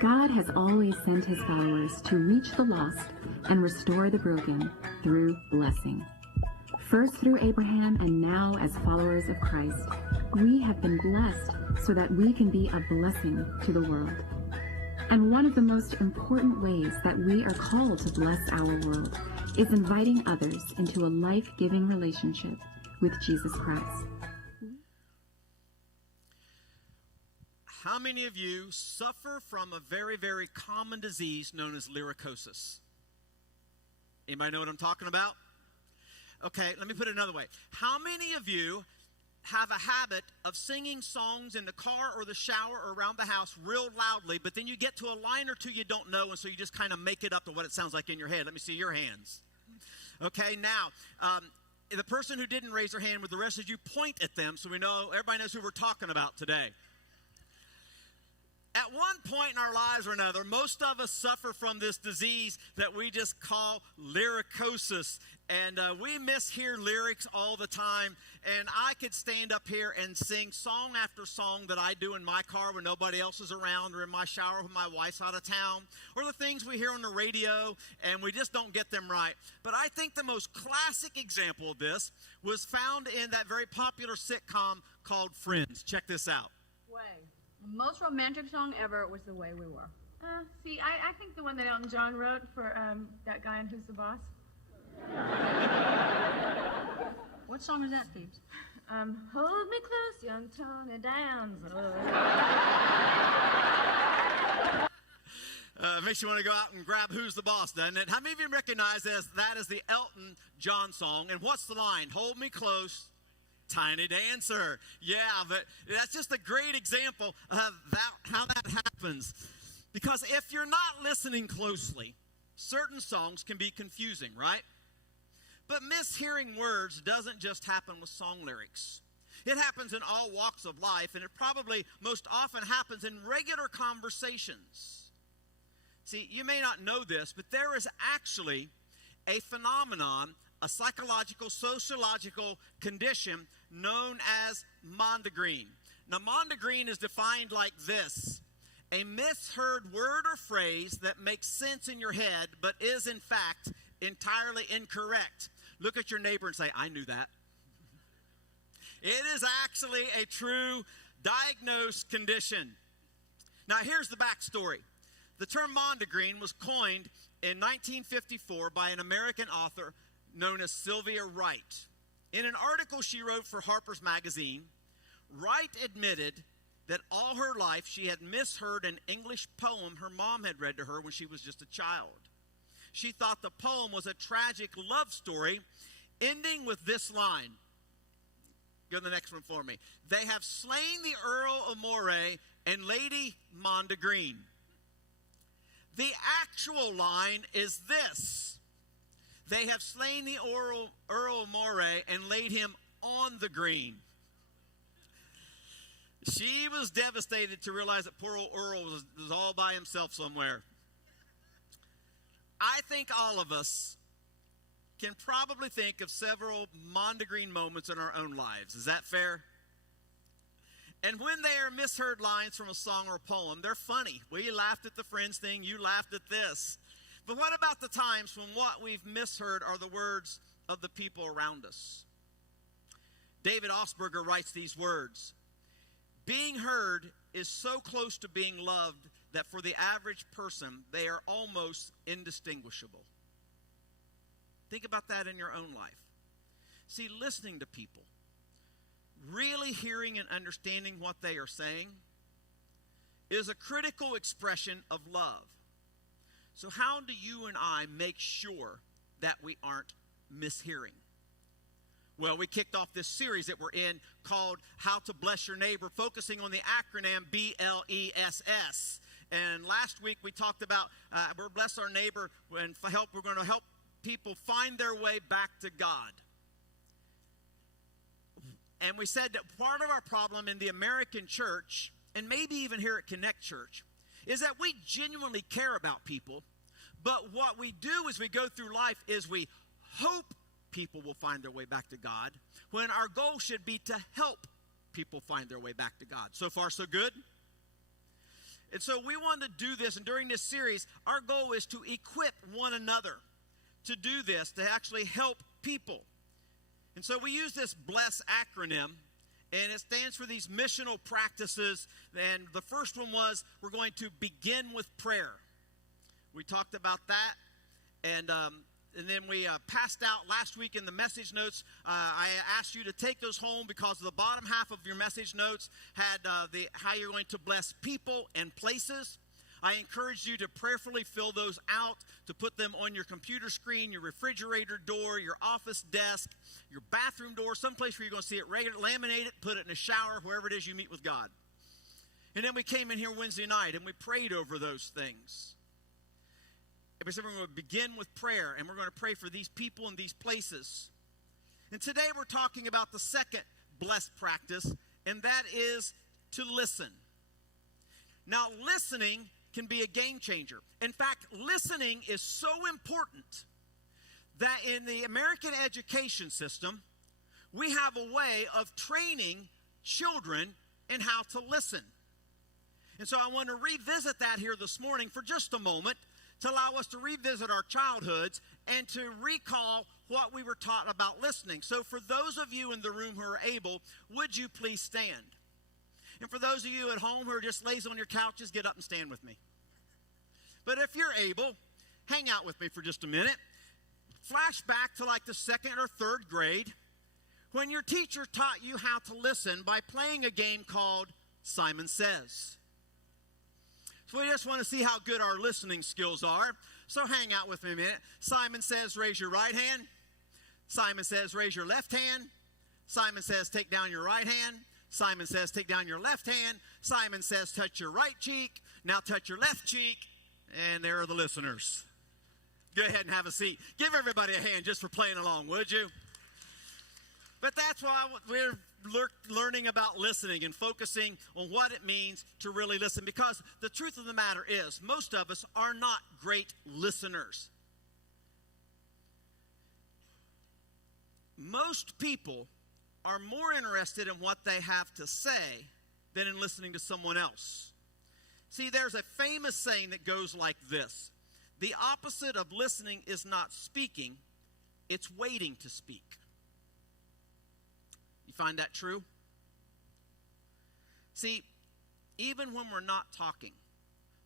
God has always sent his followers to reach the lost and restore the broken through blessing. First through Abraham and now as followers of Christ, we have been blessed so that we can be a blessing to the world. And one of the most important ways that we are called to bless our world is inviting others into a life-giving relationship with Jesus Christ. How many of you suffer from a very, very common disease known as lyricosis? Anybody know what I'm talking about? Okay, let me put it another way. How many of you have a habit of singing songs in the car or the shower or around the house real loudly, but then you get to a line or two you don't know, and so you just kind of make it up to what it sounds like in your head? Let me see your hands. Okay, now, the person who didn't raise their hand with the rest of you, point at them so we know, everybody knows who we're talking about today. At one point in our lives or another, most of us suffer from this disease that we just call lyricosis. And we mishear lyrics all the time. And I could stand up here and sing song after song that I do in my car when nobody else is around, or in my shower when my wife's out of town, or the things we hear on the radio, and we just don't get them right. But I think the most classic example of this was found in that very popular sitcom called Friends. Check this out. Way. The most romantic song ever was The Way We Were. I think the one that Elton John wrote for that guy in Who's the Boss. What song is that, Phoebes? Hold me close, young Tony Danza. Makes you want to go out and grab Who's the Boss, doesn't it? How many of you recognize that as the Elton John song? And what's the line? Hold me close, Tiny Dancer. Yeah, but that's just a great example of how that happens. Because if you're not listening closely, certain songs can be confusing, right? But mishearing words doesn't just happen with song lyrics. It happens in all walks of life, and it probably most often happens in regular conversations. See, you may not know this, but there is actually a phenomenon, a psychological, sociological condition known as mondegreen. Now, mondegreen is defined like this: a misheard word or phrase that makes sense in your head, but is in fact entirely incorrect. Look at your neighbor and say, I knew that. It is actually a true diagnosed condition. Now, here's the backstory. The term mondegreen was coined in 1954 by an American author known as Sylvia Wright. In an article she wrote for Harper's Magazine, Wright admitted that all her life she had misheard an English poem her mom had read to her when she was just a child. She thought the poem was a tragic love story ending with this line. Go to the next one for me. They have slain the Earl of Moray and Lady Mondegreen. The actual line is this: they have slain the Earl of Moray and laid him on the green. She was devastated to realize that poor old Earl was all by himself somewhere. I think all of us can probably think of several mondegreen moments in our own lives. Is that fair? And when they are misheard lines from a song or a poem, they're funny. We laughed at the Friends thing. You laughed at this. But what about the times when what we've misheard are the words of the people around us? David Osberger writes these words: being heard is so close to being loved that for the average person, they are almost indistinguishable. Think about that in your own life. See, listening to people, really hearing and understanding what they are saying, is a critical expression of love. So how do you and I make sure that we aren't mishearing? Well, we kicked off this series that we're in called How to Bless Your Neighbor, focusing on the acronym BLESS. And last week we talked about we're bless our neighbor and we're going to help people find their way back to God. And we said that part of our problem in the American church, and maybe even here at Connect Church, is that we genuinely care about people, but what we do as we go through life is we hope people will find their way back to God, when our goal should be to help people find their way back to God. So far, so good? And so we want to do this, and during this series, our goal is to equip one another to do this, to actually help people. And so we use this BLESS acronym, and it stands for these missional practices. And the first one was, we're going to begin with prayer. We talked about that, and then we passed out last week in the message notes. I asked you to take those home because the bottom half of your message notes had how you're going to bless people and places. I encourage you to prayerfully fill those out, to put them on your computer screen, your refrigerator door, your office desk, your bathroom door, someplace where you're going to see it regular, laminate it, put it in a shower, wherever it is you meet with God. And then we came in here Wednesday night and we prayed over those things. And we said we're going to begin with prayer, and we're going to pray for these people and these places. And today we're talking about the second blessed practice, and that is to listen. Now, listening can be a game changer. In fact, listening is so important that in the American education system, we have a way of training children in how to listen. And so I want to revisit that here this morning for just a moment, to allow us to revisit our childhoods and to recall what we were taught about listening. So for those of you in the room who are able, would you please stand? And for those of you at home who are just lazy on your couches, get up and stand with me. But if you're able, hang out with me for just a minute. Flash back to like the second or third grade when your teacher taught you how to listen by playing a game called Simon Says. So we just want to see how good our listening skills are. So hang out with me a minute. Simon Says, raise your right hand. Simon Says, raise your left hand. Simon Says, take down your right hand. Simon Says, take down your left hand. Simon Says, touch your right cheek. Now touch your left cheek. And there are the listeners. Go ahead and have a seat. Give everybody a hand just for playing along, would you? But that's why we're learning about listening and focusing on what it means to really listen. Because the truth of the matter is, most of us are not great listeners. Most people are more interested in what they have to say than in listening to someone else. See, there's a famous saying that goes like this: the opposite of listening is not speaking, it's waiting to speak. You find that true? See, even when we're not talking,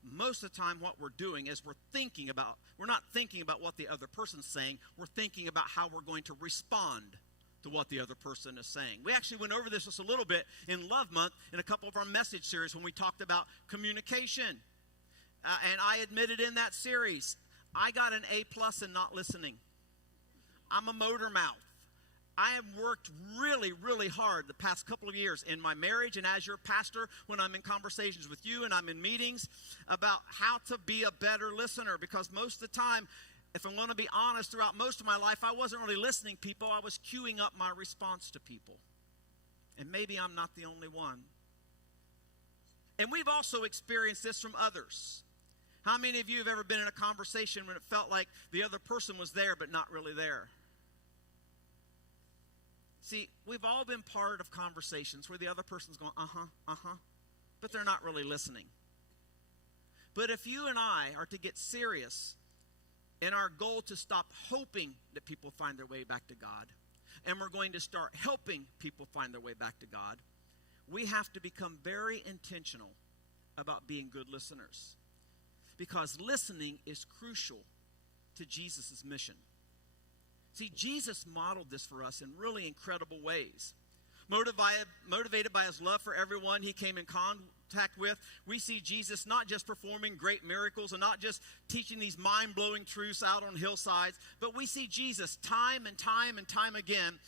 most of the time what we're doing is we're not thinking about what the other person's saying, we're thinking about how we're going to respond to what the other person is saying. We actually went over this just a little bit in Love Month in a couple of our message series when we talked about communication. And I admitted in that series, I got an A+ in not listening. I'm a motor mouth. I have worked really, really hard the past couple of years in my marriage and as your pastor when I'm in conversations with you and I'm in meetings about how to be a better listener, because most of the time, if I'm going to be honest, throughout most of my life, I wasn't really listening to people. I was queuing up my response to people. And maybe I'm not the only one. And we've also experienced this from others. How many of you have ever been in a conversation when it felt like the other person was there but not really there? See, we've all been part of conversations where the other person's going, but they're not really listening. But if you and I are to get serious in our goal to stop hoping that people find their way back to God, and we're going to start helping people find their way back to God, we have to become very intentional about being good listeners. Because listening is crucial to Jesus' mission. See, Jesus modeled this for us in really incredible ways. Motivated by his love for everyone he came in contact with, we see Jesus not just performing great miracles and not just teaching these mind-blowing truths out on hillsides, but we see Jesus time and time and time again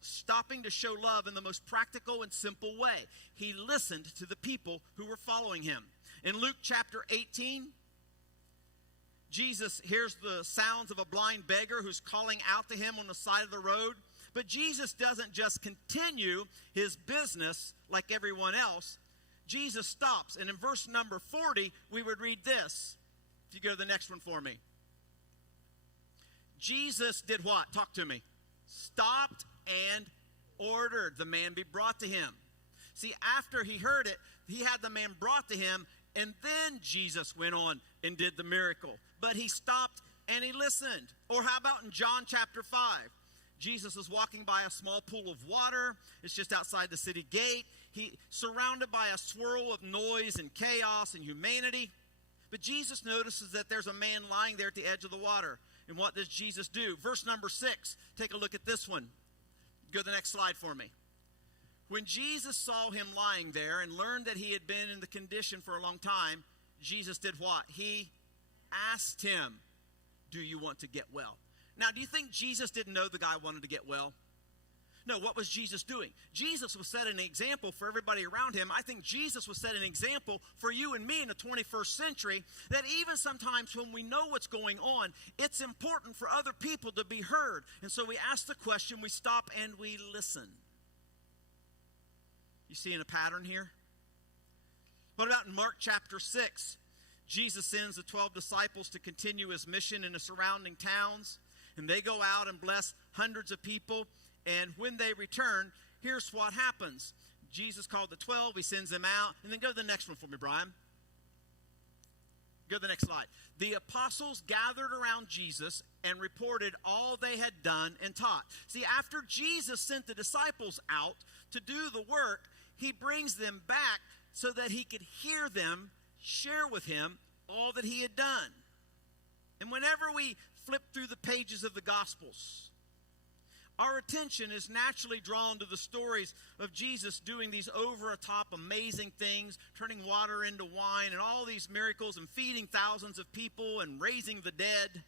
stopping to show love in the most practical and simple way. He listened to the people who were following him. In Luke chapter 18, Jesus hears the sounds of a blind beggar who's calling out to him on the side of the road. But Jesus doesn't just continue his business like everyone else. Jesus stops. And in verse number 40, we would read this. If you go to the next one for me. Jesus did what? Talk to me. Stopped and ordered the man be brought to him. See, after he heard it, he had the man brought to him, And then Jesus went on and did the miracle. But he stopped and he listened. Or how about in John chapter 5? Jesus was walking by a small pool of water. It's just outside the city gate. He surrounded by a swirl of noise and chaos and humanity. But Jesus notices that there's a man lying there at the edge of the water. And what does Jesus do? Verse number 6. Take a look at this one. Go to the next slide for me. When Jesus saw him lying there and learned that he had been in the condition for a long time, Jesus did what? He asked him, do you want to get well? Now, do you think Jesus didn't know the guy wanted to get well? No, what was Jesus doing? Jesus was setting an example for everybody around him. I think Jesus was setting an example for you and me in the 21st century that even sometimes when we know what's going on, it's important for other people to be heard. And so we ask the question, we stop, and we listen. You seeing a pattern here? What about in Mark chapter 6? Jesus sends the 12 disciples to continue his mission in the surrounding towns. And they go out and bless hundreds of people. And when they return, here's what happens. Jesus called the 12. He sends them out. And then go to the next one for me, Brian. Go to the next slide. The apostles gathered around Jesus and reported all they had done and taught. See, after Jesus sent the disciples out to do the work, he brings them back so that he could hear them share with him all that he had done. And whenever we flip through the pages of the Gospels, our attention is naturally drawn to the stories of Jesus doing these over-the-top amazing things, turning water into wine and all these miracles and feeding thousands of people and raising the dead.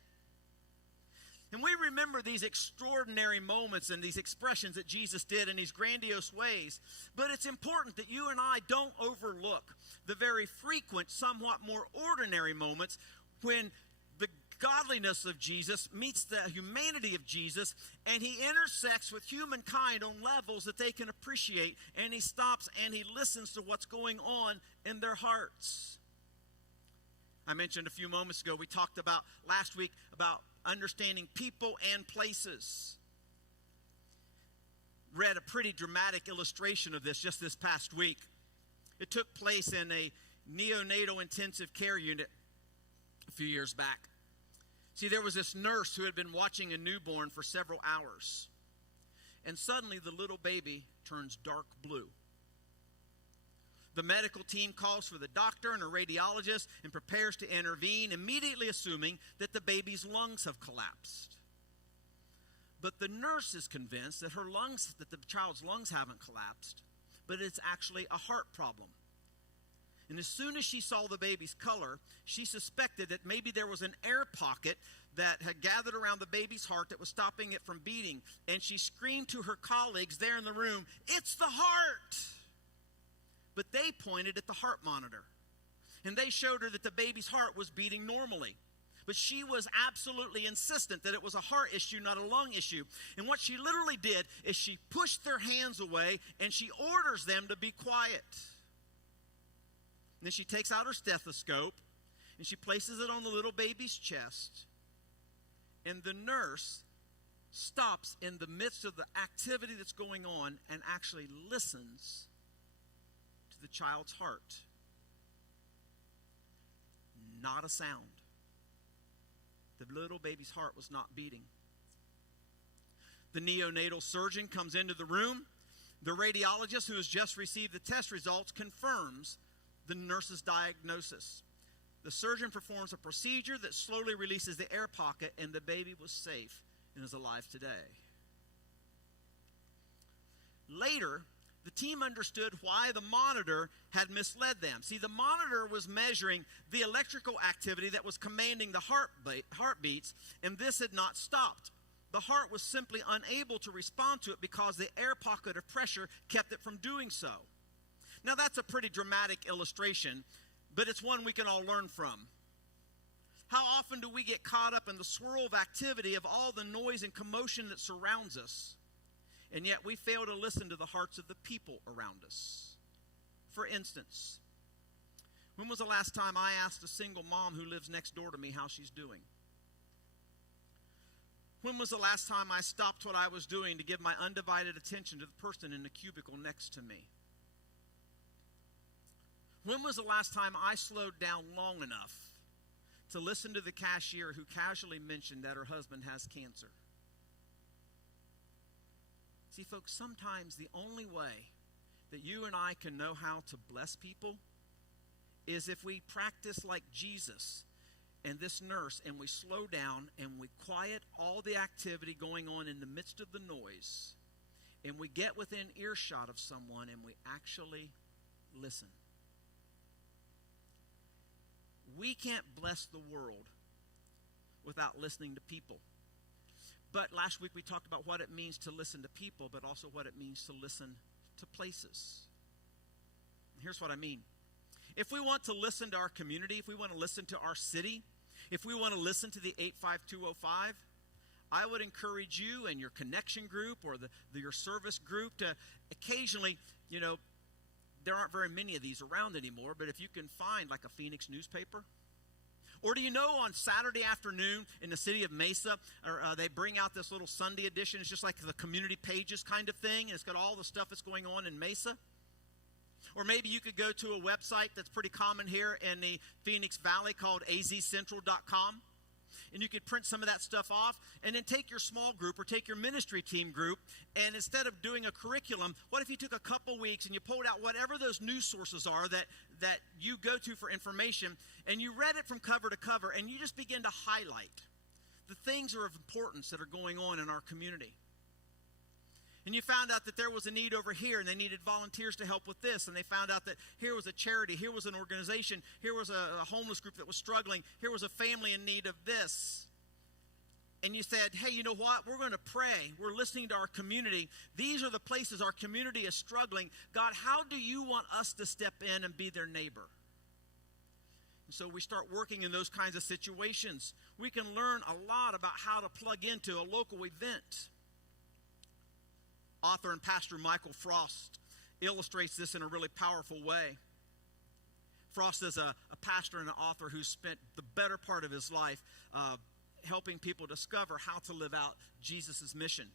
And we remember these extraordinary moments and these expressions that Jesus did in these grandiose ways. But it's important that you and I don't overlook the very frequent, somewhat more ordinary moments when the godliness of Jesus meets the humanity of Jesus, and he intersects with humankind on levels that they can appreciate, and he stops and he listens to what's going on in their hearts. I mentioned a few moments ago, we talked about last week about understanding people and places. Read a pretty dramatic illustration of this just this past week. It took place in a neonatal intensive care unit a few years back. See, there was this nurse who had been watching a newborn for several hours. And suddenly the little baby turns dark blue. The medical team calls for the doctor and a radiologist and prepares to intervene, immediately assuming that the baby's lungs have collapsed. But the nurse is convinced that that the child's lungs haven't collapsed, but it's actually a heart problem. And as soon as she saw the baby's color, she suspected that maybe there was an air pocket that had gathered around the baby's heart that was stopping it from beating. And she screamed to her colleagues there in the room, "It's the heart!" But they pointed at the heart monitor. And they showed her that the baby's heart was beating normally. But she was absolutely insistent that it was a heart issue, not a lung issue. And what she literally did is she pushed their hands away and she orders them to be quiet. And then she takes out her stethoscope and she places it on the little baby's chest. And the nurse stops in the midst of the activity that's going on and actually listens to the child's heart. Not a sound. The little baby's heart was not beating. The neonatal surgeon comes into the room. The radiologist who has just received the test results confirms the nurse's diagnosis. The surgeon performs a procedure that slowly releases the air pocket, and the baby was safe and is alive today. Later, the team understood why the monitor had misled them. See, the monitor was measuring the electrical activity that was commanding the heartbeats, and this had not stopped. The heart was simply unable to respond to it because the air pocket of pressure kept it from doing so. Now, that's a pretty dramatic illustration, but it's one we can all learn from. How often do we get caught up in the swirl of activity of all the noise and commotion that surrounds us, and yet we fail to listen to the hearts of the people around us? For instance, when was the last time I asked a single mom who lives next door to me how she's doing? When was the last time I stopped what I was doing to give my undivided attention to the person in the cubicle next to me? When was the last time I slowed down long enough to listen to the cashier who casually mentioned that her husband has cancer? See, folks, sometimes the only way that you and I can know how to bless people is if we practice like Jesus and this nurse, and we slow down and we quiet all the activity going on in the midst of the noise, and we get within earshot of someone and we actually listen. We can't bless the world without listening to people. But last week we talked about what it means to listen to people, but also what it means to listen to places. Here's what I mean. If we want to listen to our community, if we want to listen to our city, if we want to listen to the 85205, I would encourage you and your connection group or your service group to occasionally, there aren't very many of these around anymore, but if you can find like a Phoenix newspaper. Or do you know on Saturday afternoon in the city of Mesa, they bring out this little Sunday edition. It's just like the community pages kind of thing, and it's got all the stuff that's going on in Mesa. Or maybe you could go to a website that's pretty common here in the Phoenix Valley called azcentral.com. And you could print some of that stuff off and then take your small group or take your ministry team group, and instead of doing a curriculum, what if you took a couple weeks and you pulled out whatever those news sources are that you go to for information, and you read it from cover to cover, and you just begin to highlight the things that are of importance that are going on in our community. And you found out that there was a need over here, and they needed volunteers to help with this. And they found out that here was a charity, here was an organization, here was a homeless group that was struggling, here was a family in need of this. And you said, hey, you know what? We're going to pray. We're listening to our community. These are the places our community is struggling. God, how do you want us to step in and be their neighbor? And so we start working in those kinds of situations. We can learn a lot about how to plug into a local event. Author and pastor Michael Frost illustrates this in a really powerful way. Frost is a pastor and an author who spent the better part of his life helping people discover how to live out Jesus' mission.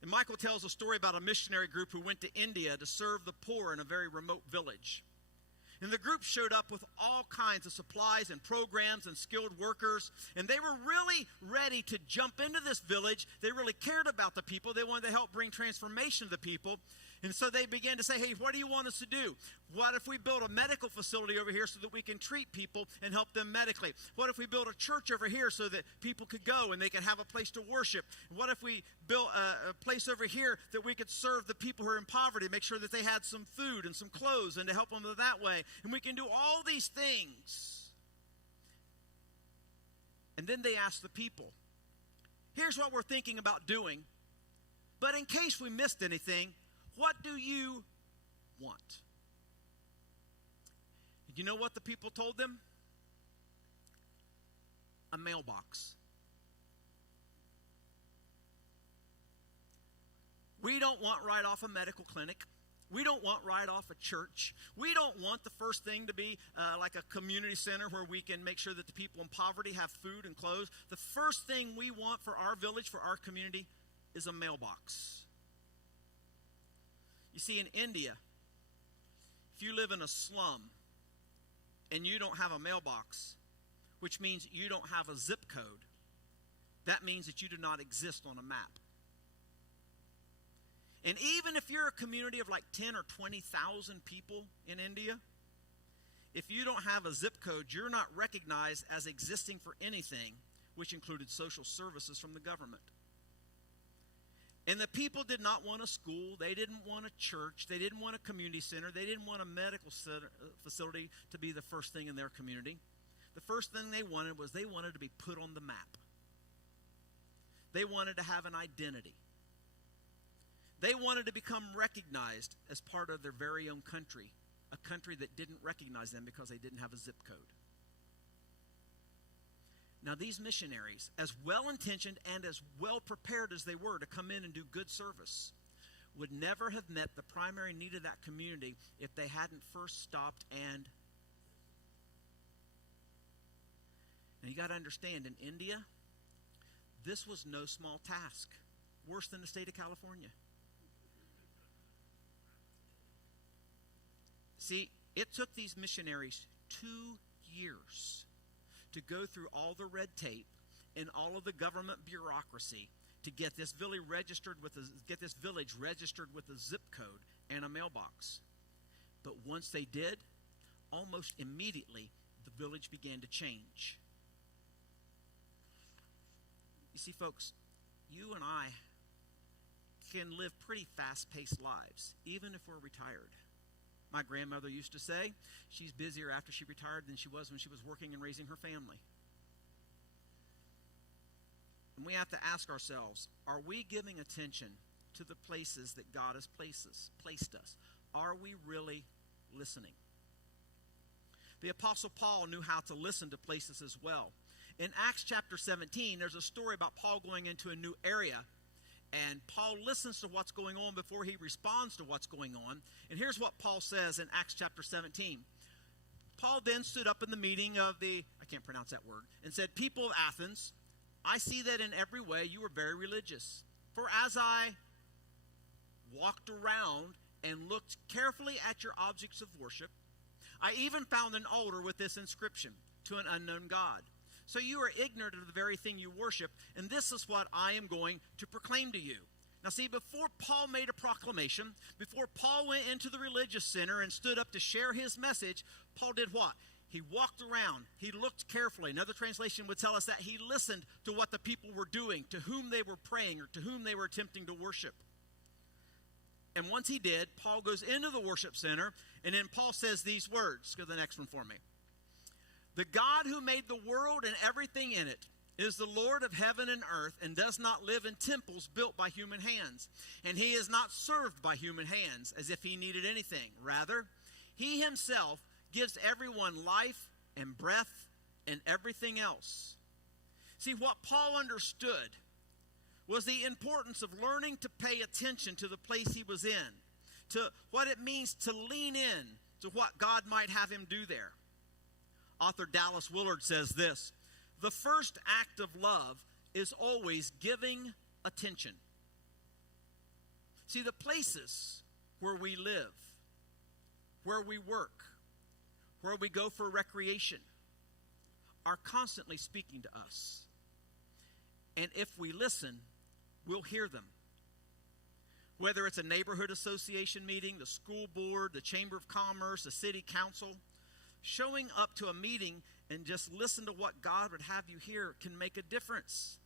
And Michael tells a story about a missionary group who went to India to serve the poor in a very remote village. And the group showed up with all kinds of supplies and programs and skilled workers. And they were really ready to jump into this village. They really cared about the people. They wanted to help bring transformation to the people. And so they began to say, hey, what do you want us to do? What if we build a medical facility over here so that we can treat people and help them medically? What if we build a church over here so that people could go and they could have a place to worship? What if we built a place over here that we could serve the people who are in poverty, make sure that they had some food and some clothes and to help them that way? And we can do all these things. And then they asked the people, here's what we're thinking about doing, but in case we missed anything, what do you want? You know what the people told them? A mailbox. We don't want right off a medical clinic. We don't want right off a church. We don't want the first thing to be like a community center where we can make sure that the people in poverty have food and clothes. The first thing we want for our village, for our community, is a mailbox. You see, in India, if you live in a slum and you don't have a mailbox, which means you don't have a zip code, that means that you do not exist on a map. And even if you're a community of like 10 or 20,000 people in India, if you don't have a zip code, you're not recognized as existing for anything, which included social services from the government. And the people did not want a school. They didn't want a church. They didn't want a community center. They didn't want a medical facility to be the first thing in their community. The first thing they wanted was they wanted to be put on the map. They wanted to have an identity. They wanted to become recognized as part of their very own country, a country that didn't recognize them because they didn't have a zip code. Now, these missionaries, as well-intentioned and as well-prepared as they were to come in and do good service, would never have met the primary need of that community if they hadn't first stopped and... Now, you got to understand, in India, this was no small task, worse than the state of California. See, It took these missionaries 2 years to go through all the red tape and all of the government bureaucracy to get this village registered with a zip code and a mailbox. But once they did, almost immediately, the village began to change. You see, folks, you and I can live pretty fast-paced lives, even if we're retired. My grandmother used to say she's busier after she retired than she was when she was working and raising her family. And we have to ask ourselves, are we giving attention to the places that God has placed us? Are we really listening? The Apostle Paul knew how to listen to places as well. In Acts chapter 17, there's a story about Paul going into a new area, and Paul listens to what's going on before he responds to what's going on. And here's what Paul says in Acts chapter 17. Paul then stood up in the meeting of I can't pronounce that word, and said, "People of Athens, I see that in every way you are very religious. For as I walked around and looked carefully at your objects of worship, I even found an altar with this inscription, 'To an unknown God.' So you are ignorant of the very thing you worship, and this is what I am going to proclaim to you." Now see, before Paul made a proclamation, before Paul went into the religious center and stood up to share his message, Paul did what? He walked around, he looked carefully. Another translation would tell us that he listened to what the people were doing, to whom they were praying, or to whom they were attempting to worship. And once he did, Paul goes into the worship center, and then Paul says these words. Go to the next one for me. "The God who made the world and everything in it is the Lord of heaven and earth, and does not live in temples built by human hands. And he is not served by human hands as if he needed anything. Rather, he himself gives everyone life and breath and everything else." See, what Paul understood was the importance of learning to pay attention to the place he was in, to what it means to lean in to what God might have him do there. Author Dallas Willard says this: "The first act of love is always giving attention." See, the places where we live, where we work, where we go for recreation, are constantly speaking to us. And if we listen, we'll hear them. Whether it's a neighborhood association meeting, the school board, the Chamber of Commerce, the city council, showing up to a meeting and just listen to what God would have you hear can make a difference.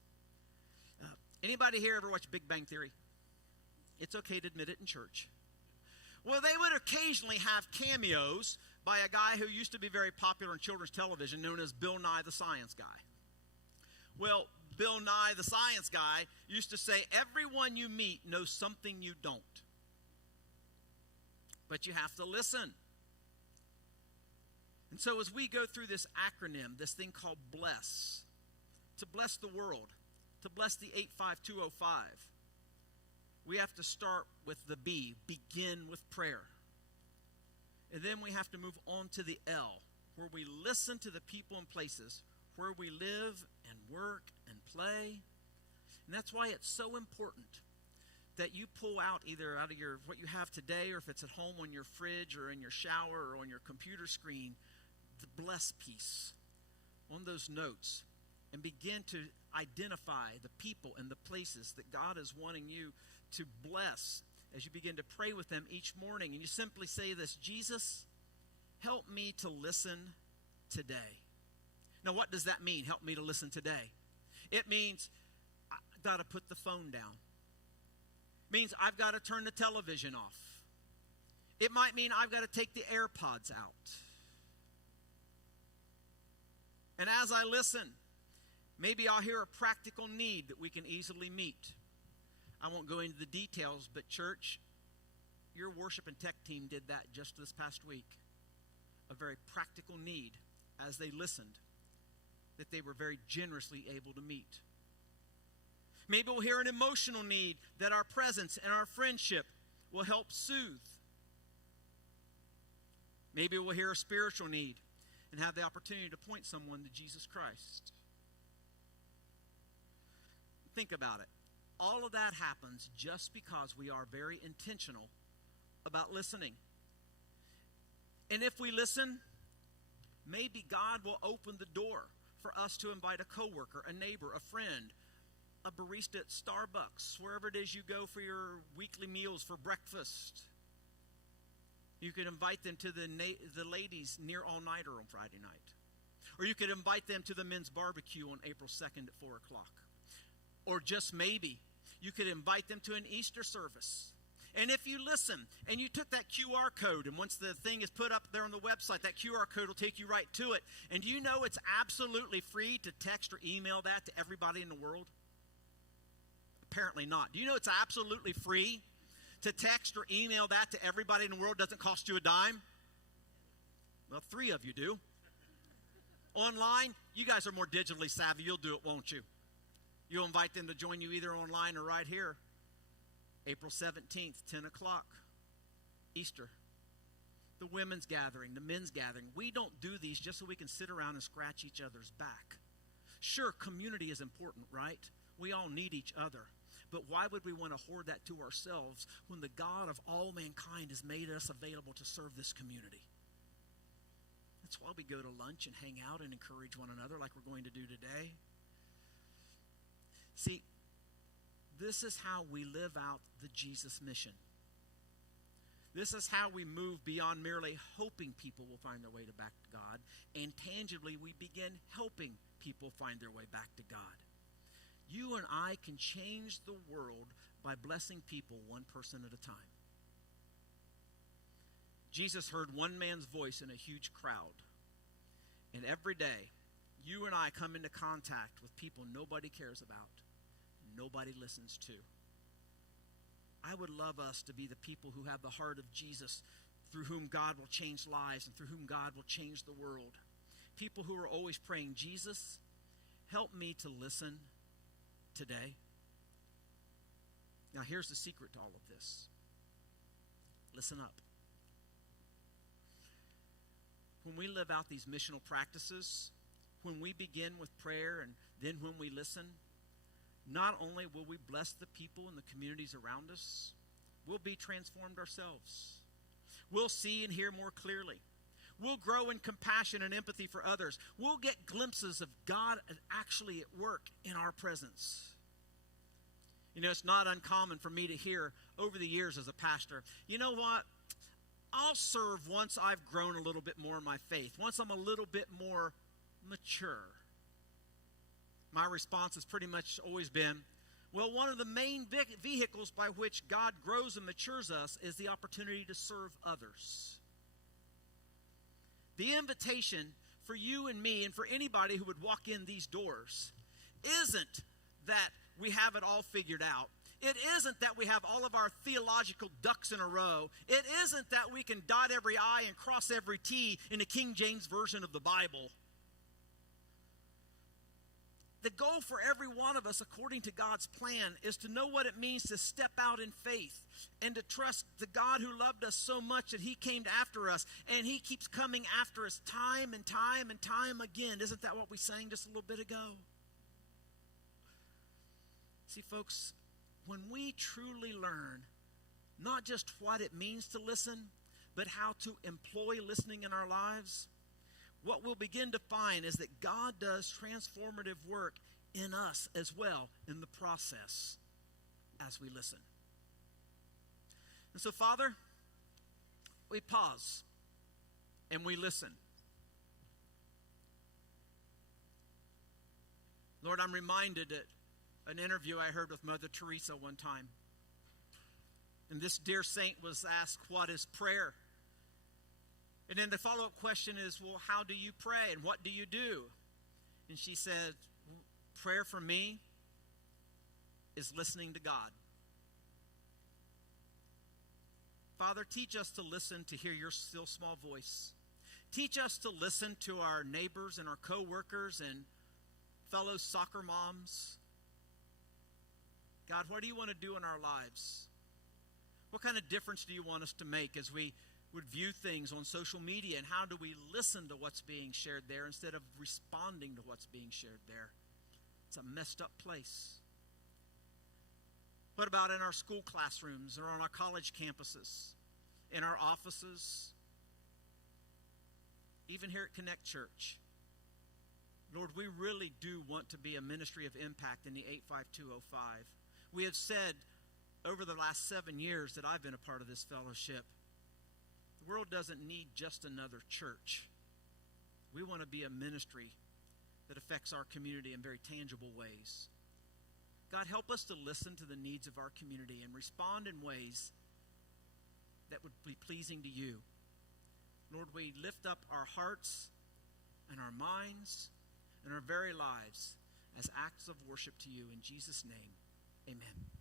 Anybody here ever watch Big Bang Theory? It's okay to admit it in church. Well, they would occasionally have cameos by a guy who used to be very popular in children's television, known as Bill Nye the Science Guy. Well, Bill Nye the Science Guy used to say, "Everyone you meet knows something you don't. But you have to listen." And so as we go through this acronym, this thing called BLESS, to bless the world, to bless the 85205, we have to start with the B, begin with prayer. And then we have to move on to the L, where we listen to the people and places where we live and work and play. And that's why it's so important that you pull out either out of what you have today, or if it's at home on your fridge or in your shower or on your computer screen, the bless piece on those notes, and begin to identify the people and the places that God is wanting you to bless as you begin to pray with them each morning. And you simply say this: "Jesus, help me to listen today." Now, what does that mean, help me to listen today? It means I've got to put the phone down. It means I've got to turn the television off. It might mean I've got to take the AirPods out. And as I listen, maybe I'll hear a practical need that we can easily meet. I won't go into the details, but church, your worship and tech team did that just this past week. A very practical need as they listened, that they were very generously able to meet. Maybe we'll hear an emotional need that our presence and our friendship will help soothe. Maybe we'll hear a spiritual need and have the opportunity to point someone to Jesus Christ. Think about it. All of that happens just because we are very intentional about listening. And if we listen, maybe God will open the door for us to invite a coworker, a neighbor, a friend, a barista at Starbucks, wherever it is you go for your weekly meals for breakfast. You could invite them to the ladies' near all-nighter on Friday night. Or you could invite them to the men's barbecue on April 2nd at 4 o'clock. Or just maybe, you could invite them to an Easter service. And if you listen and you took that QR code, and once the thing is put up there on the website, that QR code will take you right to it. And do you know it's absolutely free to text or email that to everybody in the world? Apparently not. Do you know it's absolutely free to text or email that to everybody in the world? Doesn't cost you a dime? Well, 3 of you do. Online, you guys are more digitally savvy. You'll do it, won't you? You'll invite them to join you either online or right here. April 17th, 10 o'clock, Easter. The women's gathering, the men's gathering. We don't do these just so we can sit around and scratch each other's back. Sure, community is important, right? We all need each other. But why would we want to hoard that to ourselves when the God of all mankind has made us available to serve this community? That's why we go to lunch and hang out and encourage one another like we're going to do today. See, this is how we live out the Jesus mission. This is how we move beyond merely hoping people will find their way back to God, and tangibly we begin helping people find their way back to God. You and I can change the world by blessing people one person at a time. Jesus heard one man's voice in a huge crowd. And every day, you and I come into contact with people nobody cares about, nobody listens to. I would love us to be the people who have the heart of Jesus, through whom God will change lives and through whom God will change the world. People who are always praying, Jesus, help me to listen today. Now here's the secret to all of this. Listen up. When we live out these missional practices, when we begin with prayer and then when we listen, not only will we bless the people and the communities around us, we'll be transformed ourselves. We'll see and hear more clearly. We'll grow in compassion and empathy for others. We'll get glimpses of God actually at work in our presence. You know, it's not uncommon for me to hear over the years as a pastor, you know what? I'll serve once I've grown a little bit more in my faith, once I'm a little bit more mature. My response has pretty much always been, well, one of the main vehicles by which God grows and matures us is the opportunity to serve others. The invitation for you and me and for anybody who would walk in these doors isn't that we have it all figured out. It isn't that we have all of our theological ducks in a row. It isn't that we can dot every I and cross every T in the King James Version of the Bible. The goal for every one of us, according to God's plan, is to know what it means to step out in faith and to trust the God who loved us so much that he came after us, and he keeps coming after us time and time and time again. Isn't that what we sang just a little bit ago? See, folks, when we truly learn not just what it means to listen, but how to employ listening in our lives, what we'll begin to find is that God does transformative work in us as well in the process as we listen. And so, Father, we pause and we listen. Lord, I'm reminded that an interview I heard with Mother Teresa one time. And this dear saint was asked, what is prayer? And then the follow-up question is, well, how do you pray and what do you do? And she said, prayer for me is listening to God. Father, teach us to listen to hear your still small voice. Teach us to listen to our neighbors and our co-workers and fellow soccer moms. God, what do you want to do in our lives? What kind of difference do you want us to make as we would view things on social media, and how do we listen to what's being shared there instead of responding to what's being shared there? It's a messed up place. What about in our school classrooms or on our college campuses, in our offices, even here at Connect Church. Lord, we really do want to be a ministry of impact in the 85205. We have said over the last 7 years that I've been a part of this fellowship, the world doesn't need just another church. We want to be a ministry that affects our community in very tangible ways. God, help us to listen to the needs of our community and respond in ways that would be pleasing to you. Lord, we lift up our hearts and our minds and our very lives as acts of worship to you. In Jesus' name, amen.